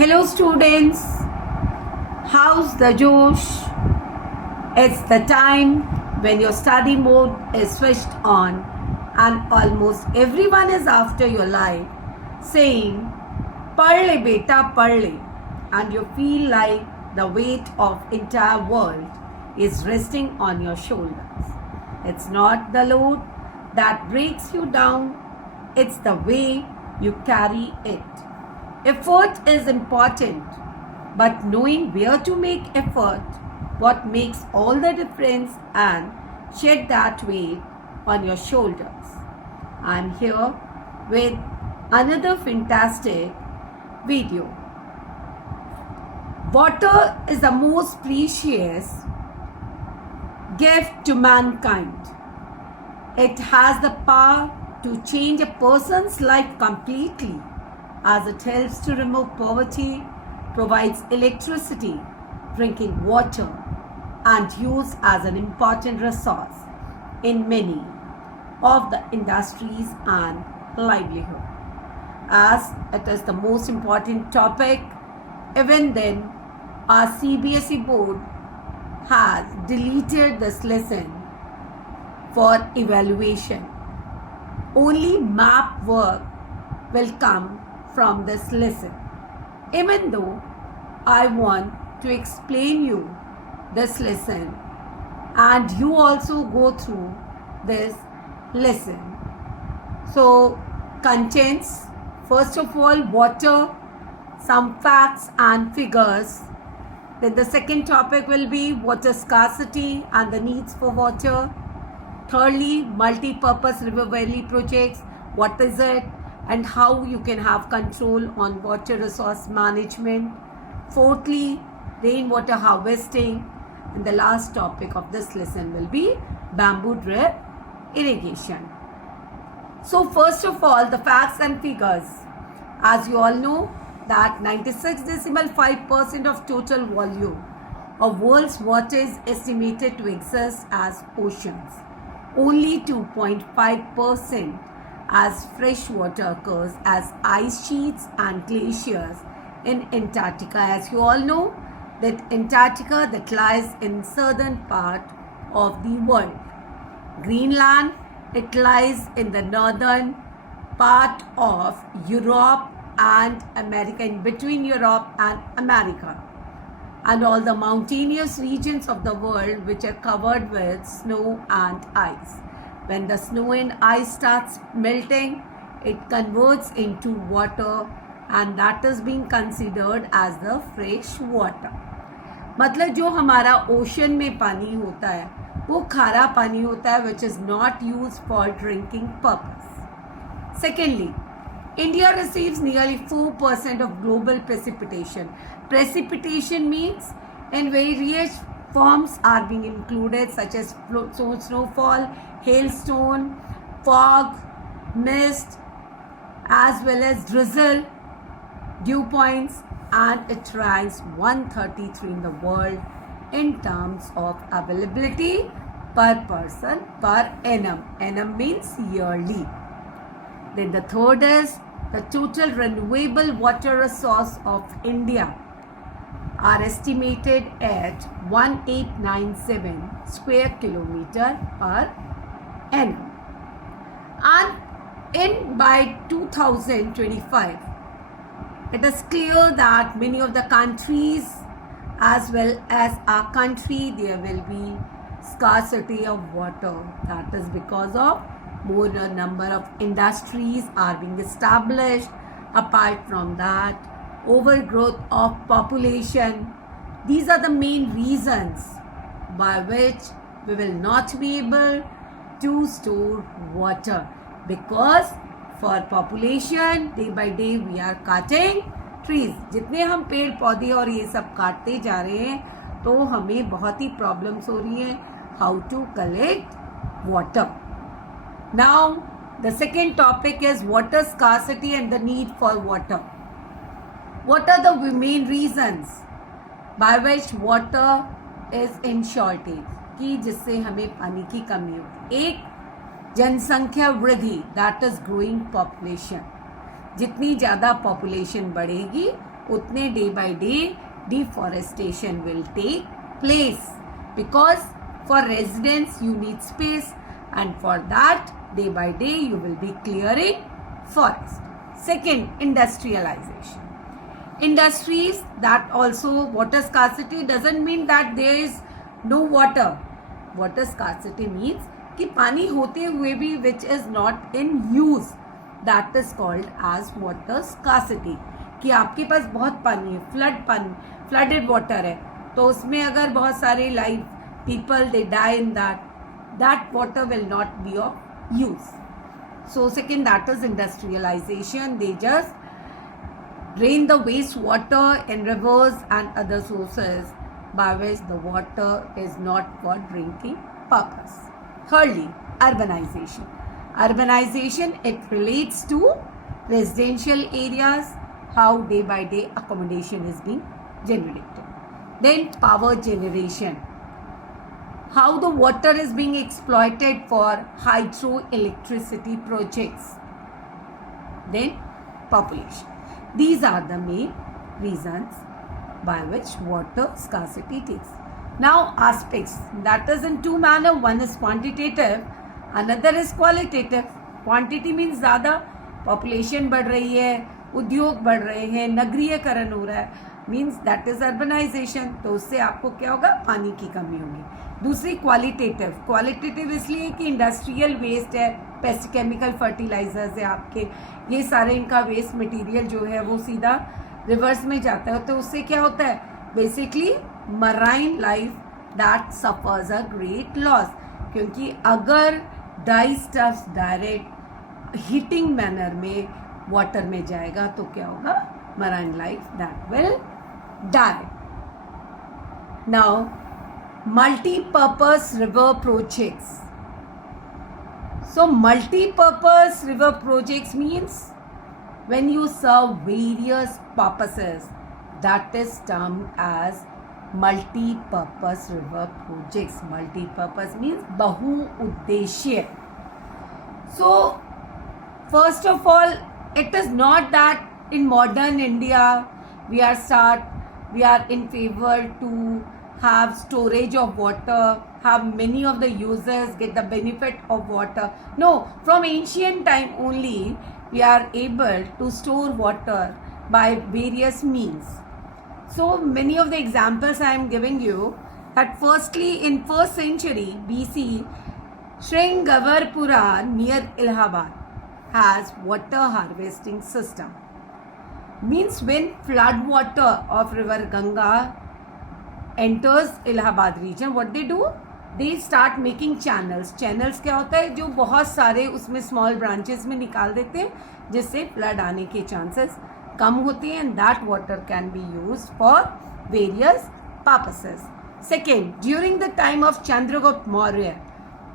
Hello, students. How's the Josh? It's the time when your study mode is switched on, and almost everyone is after your life saying, "Pad le beta, pad le," and you feel like the weight of entire world is resting on your shoulders. It's not the load that breaks you down, it's the way you carry it. Effort is important, but knowing where to make effort, what makes all the difference, and shed that weight on your shoulders. I'm here with another fantastic video. Water is the most precious gift to mankind. It has the power to change a person's life completely, as it helps to remove poverty, provides electricity, drinking water, and used as an important resource in many of the industries and livelihood. As it is the most important topic, even then, our CBSE board has deleted this lesson for evaluation. Only map work will come from this lesson. Even though I want to explain you this lesson and you also go through this lesson. So, contents, first of all, water, some facts and figures. Then the second topic will be water scarcity and the needs for water. Thirdly, multi-purpose river valley projects. What is it? And how you can have control on water resource management. Fourthly, rainwater harvesting. And the last topic of this lesson will be bamboo drip irrigation. So first of all, the facts and figures. As you all know that 96.5% of total volume of world's water is estimated to exist as oceans. Only 2.5% as fresh water occurs as ice sheets and glaciers in Antarctica. As you all know that Antarctica that lies in southern part of the world. Greenland, it lies in the northern part of Europe and America, in between Europe and America. And all the mountainous regions of the world which are covered with snow and ice. When the snow and ice starts melting, it converts into water and that is being considered as the fresh water. मतलब जो हमारा ocean में पानी होता है वो खारा पानी होता है which is not used for drinking purpose. Secondly, India receives nearly 4% of global precipitation. Precipitation means in various forms are being included such as snowfall, hailstone, fog, mist, as well as drizzle, dew points, and it ranks 133 in the world in terms of availability per person per annum. Annum means yearly. Then the third is the total renewable water resource of India are estimated at 1897 square kilometer per annum. And by 2025, it is clear that many of the countries as well as our country, there will be scarcity of water. That is because of more number of industries are being established. Apart from that, overgrowth of population. These are the main reasons by which we will not be able to store water, because for population day by day we are cutting trees. जितने हम पेड़ पौधे और ये सब काटते जा रहे हैं तो हमें बहुत ही प्रॉब्लम्स हो रही हैं how to collect water. Now the second topic is water scarcity and the need for water. What are the main reasons by which water is in shortage? कि जिससे हमें पानी की कमी हो. एक, जनसंख्या वृद्धि, दैट इज ग्रोइंग पॉपुलेशन. जितनी ज़्यादा पॉपुलेशन बढ़ेगी utne day by day deforestation will take place, because for residents you need space, and for that day by day you will be clearing forest. Second, industrialization. Industries, that also water scarcity doesn't mean that there is no water. Water scarcity means कि पानी होते हुए भी which is not in use, that is called as water scarcity. कि आपके पास बहुत पानी है, flooded water है, तो उसमें अगर बहुत सारे live people they die in that water will not be of use. So second, that is industrialization. They just drain the wastewater in rivers and other sources by which the water is not for drinking purpose. Thirdly, urbanization. Urbanization, it relates to residential areas, how day by day accommodation is being generated. Then power generation, how the water is being exploited for hydroelectricity projects. Then population. These are the main reasons by which water scarcity takes. Now aspects, that is in two manner. One is quantitative, another is qualitative. Quantity means ज़्यादा population बढ़ रही है, उद्योग बढ़ रहे हैं, नगरीयकरण हो रहा है, मीन्स दैट इज अर्बनाइजेशन, तो उससे आपको क्या होगा, पानी की कमी होगी. दूसरी क्वालिटेटिव. क्वालिटेटिव इसलिए कि इंडस्ट्रियल वेस्ट है, पेस्ट केमिकल फर्टिलाइजर्स है आपके, ये सारे इनका वेस्ट मटेरियल जो है वो सीधा रिवर्स में जाता है, तो उससे क्या होता है, basically marine life that suffers a great loss. क्योंकि अगर dye stuffs direct heating manner में वाटर में जाएगा तो क्या होगा, marine life that will die. Now, multi-purpose river projects. So, multi-purpose river projects means when you serve various purposes, that is termed as multi-purpose river projects. Multi-purpose means बहुउद्देश्य. So, first of all, it is not that in modern India we are in favor to have storage of water, have many of the users get the benefit of water. No, from ancient time only we are able to store water by various means. So many of the examples I am giving you, that firstly in 1st century BC, Sringavarpura near Allahabad has water harvesting system. Means when flood water of river Ganga enters Allahabad region, what they do, they start making channels. Channels क्या होता है, जो बहुत सारे उसमें small branches में निकाल देते हैं, जिससे flood आने के chances कम होते हैं, and that water can be used for various purposes. Second, during the time of Chandragupta Maurya,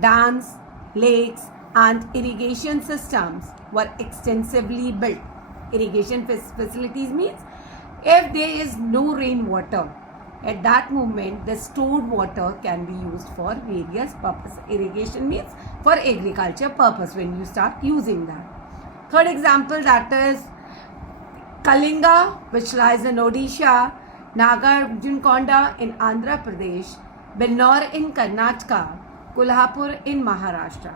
dams, lakes and irrigation systems were extensively built. Irrigation facilities means if there is no rainwater, at that moment the stored water can be used for various purposes. Irrigation means for agriculture purpose when you start using that. Third example, that is Kalinga, which lies in Odisha, Nagarjunakonda in Andhra Pradesh, Bennur in Karnataka, Kolhapur in Maharashtra.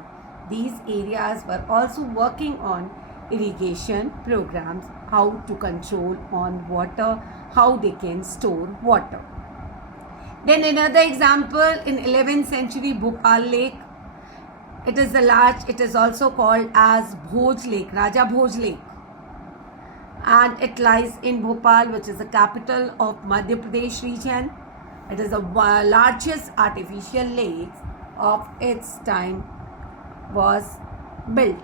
These areas were also working on irrigation programs, how to control on water, how they can store water. Then another example, in 11th century Bhopal Lake, it is also called as Bhoj Lake, Raja Bhoj Lake, and it lies in Bhopal, which is the capital of Madhya Pradesh region. It is the largest artificial lake of its time was built.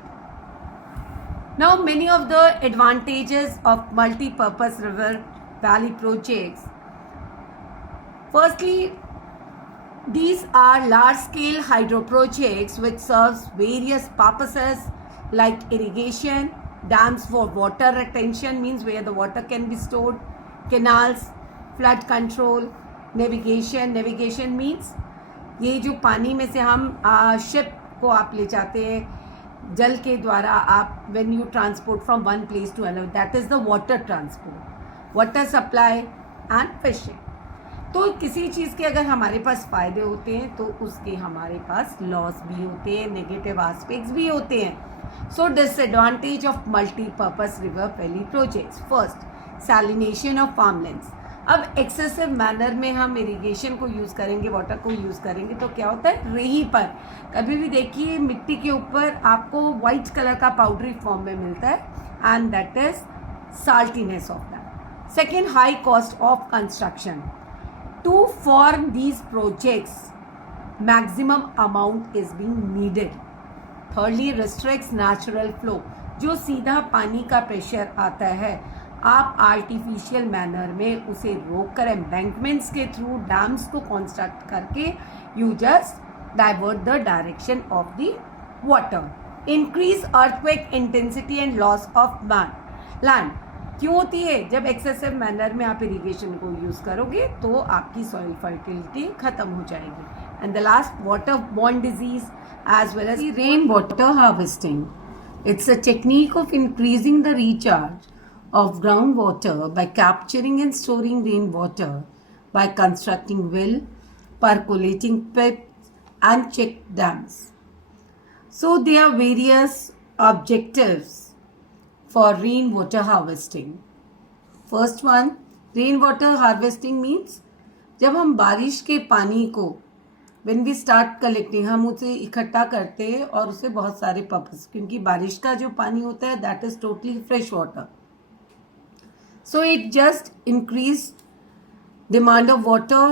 Now, many of the advantages of multi-purpose river valley projects. Firstly, these are large-scale hydro projects which serves various purposes like irrigation, dams for water retention means where the water can be stored, canals, flood control, navigation. Navigation means ये जो पानी में से हम ship को आप ले जाते हैं जल के द्वारा, आप when you transport from one place to another, that is the water transport. Water supply and fishing. तो किसी चीज़ के अगर हमारे पास फ़ायदे होते हैं तो उसके हमारे पास लॉस भी होते हैं, नेगेटिव एस्पेक्ट्स भी होते हैं. So disadvantage of multipurpose river valley projects. First, salination of farmlands. अब एक्सेसिव मैनर में हम इरिगेशन को यूज़ करेंगे, वाटर को यूज़ करेंगे तो क्या होता है, रेही पर कभी भी देखिए मिट्टी के ऊपर आपको वाइट कलर का पाउडरी फॉर्म में मिलता है and that is saltiness of that. Second, high cost of construction. To form these projects, maximum amount is being needed. Thirdly, restricts natural flow. जो सीधा पानी का प्रेशर आता है आप आर्टिफिशियल मैनर में उसे रोक कर एम्बैंकमेंट्स के थ्रू डैम्स को कंस्ट्रक्ट करके you just divert the direction of the water. Increase earthquake intensity and loss of land. क्यों होती है, जब एक्सेसिव मैनर में आप इरिगेशन को यूज़ करोगे तो आपकी सॉइल फर्टिलिटी खत्म हो जाएगी. And the last, water borne disease as well as rain water harvesting. It's a technique of increasing the recharge of groundwater by capturing and storing rainwater by constructing well, percolating pipes and check dams. So there are various objectives for rainwater harvesting. First one, rainwater harvesting means जब हम बारिश के पानी को when we start collecting हम उसे इकट्ठा करते हैं और उसे बहुत सारे पर्पस, क्योंकि बारिश का जो पानी होता है that is totally fresh water. So it just increased demand of water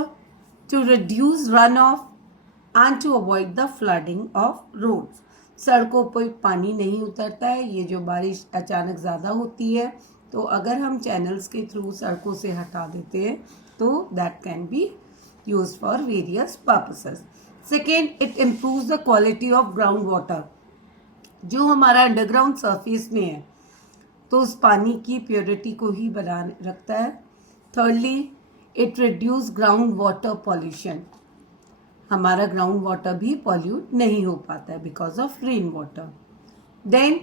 to reduce runoff and to avoid the flooding of roads. सड़कों पर पानी नहीं उतरता है, ये जो बारिश अचानक ज़्यादा होती है तो अगर हम चैनल्स के थ्रू सड़कों से हटा देते हैं तो that can be used for various purposes. Second, it improves the quality of groundwater. जो हमारा अंडरग्राउंड सरफेस में है तो उस पानी की प्योरिटी को ही बनाए रखता है. Thirdly, it reduce ground water pollution. हमारा ग्राउंड वाटर भी पॉल्यूट नहीं हो पाता है because of rain water. Then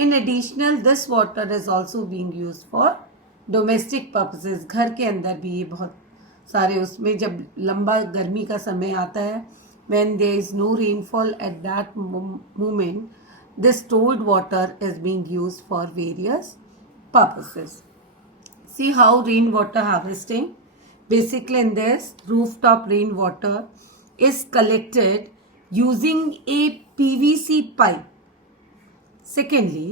in additional this water is also being use for domestic purposes. घर के अंदर भी ये बहुत सारे, उसमें जब लंबा गर्मी का समय आता है when there is no rainfall at that moment, this stored water is being used for various purposes. See how rainwater harvesting, basically in this rooftop rainwater is collected using a PVC pipe. Secondly,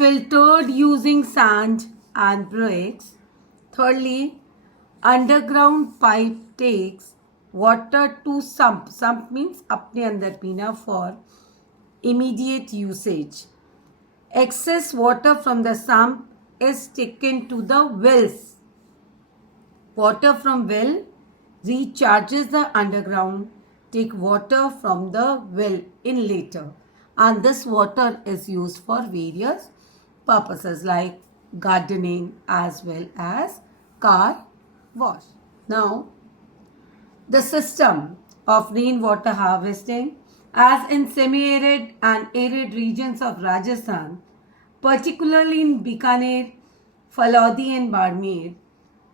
filtered using sand and bricks. Thirdly, underground pipe takes water to sump. Sump means अपने अंदर पीना for immediate usage. Excess water from the sump is taken to the wells. Water from well recharges the underground, take water from the well in later, and this water is used for various purposes like gardening as well as car wash. Now, the system of rainwater harvesting, as in semi-arid and arid regions of Rajasthan, particularly in Bikaner, Falodi and Barmer,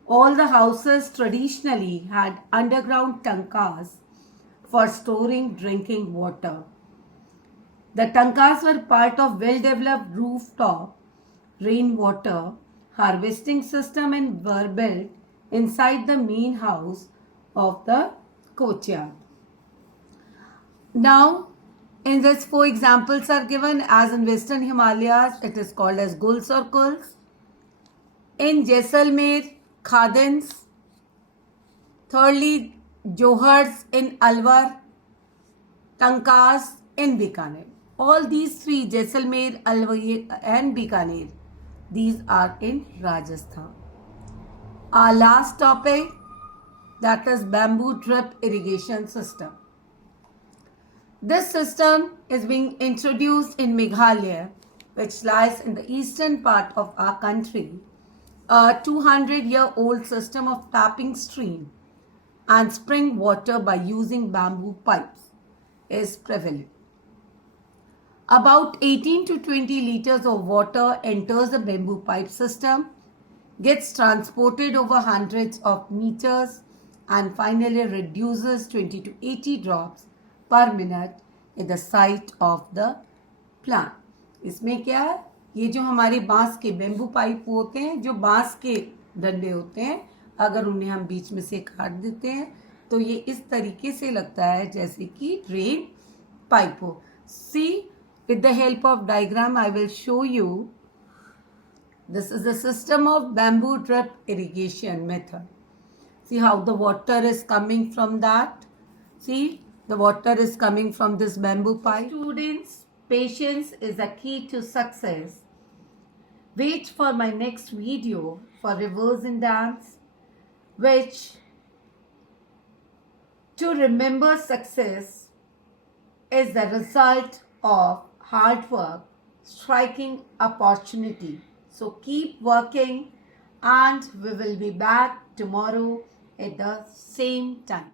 all the houses traditionally had underground tankas for storing drinking water. The tankas were part of well-developed rooftop rainwater harvesting system and were built inside the main house of the courtyard. Now, in this 4 examples are given. As in Western Himalayas, it is called as Gul circles. In Jaisalmer, Khadans. Thirdly, Johars in Alwar, Tankas in Bikaner. All these 3, Jaisalmer, Alwar and Bikaner, these are in Rajasthan. Our last topic, that is bamboo drip irrigation system. This system is being introduced in Meghalaya, which lies in the eastern part of our country. A 200-year-old system of tapping stream and spring water by using bamboo pipes is prevalent. About 18 to 20 liters of water enters the bamboo pipe system. gets transported over hundreds of meters and finally reduces 20 to 80 drops per minute at the site of the plant. इसमें क्या है, ये जो हमारे बांस के bamboo pipe होते हैं, जो बांस के डंडे होते हैं, अगर उन्हें हम बीच में से काट देते हैं तो ये इस तरीके से लगता है जैसे कि ड्रेन पाइप हो. सी, with the help of diagram I will show you. This is the system of bamboo drip irrigation method. See how the water is coming from that. See, the water is coming from this bamboo pipe. Students, patience is the key to success. Wait for my next video for rivers in dance, which to remember success is the result of hard work, striking opportunity. So keep working and we will be back tomorrow at the same time.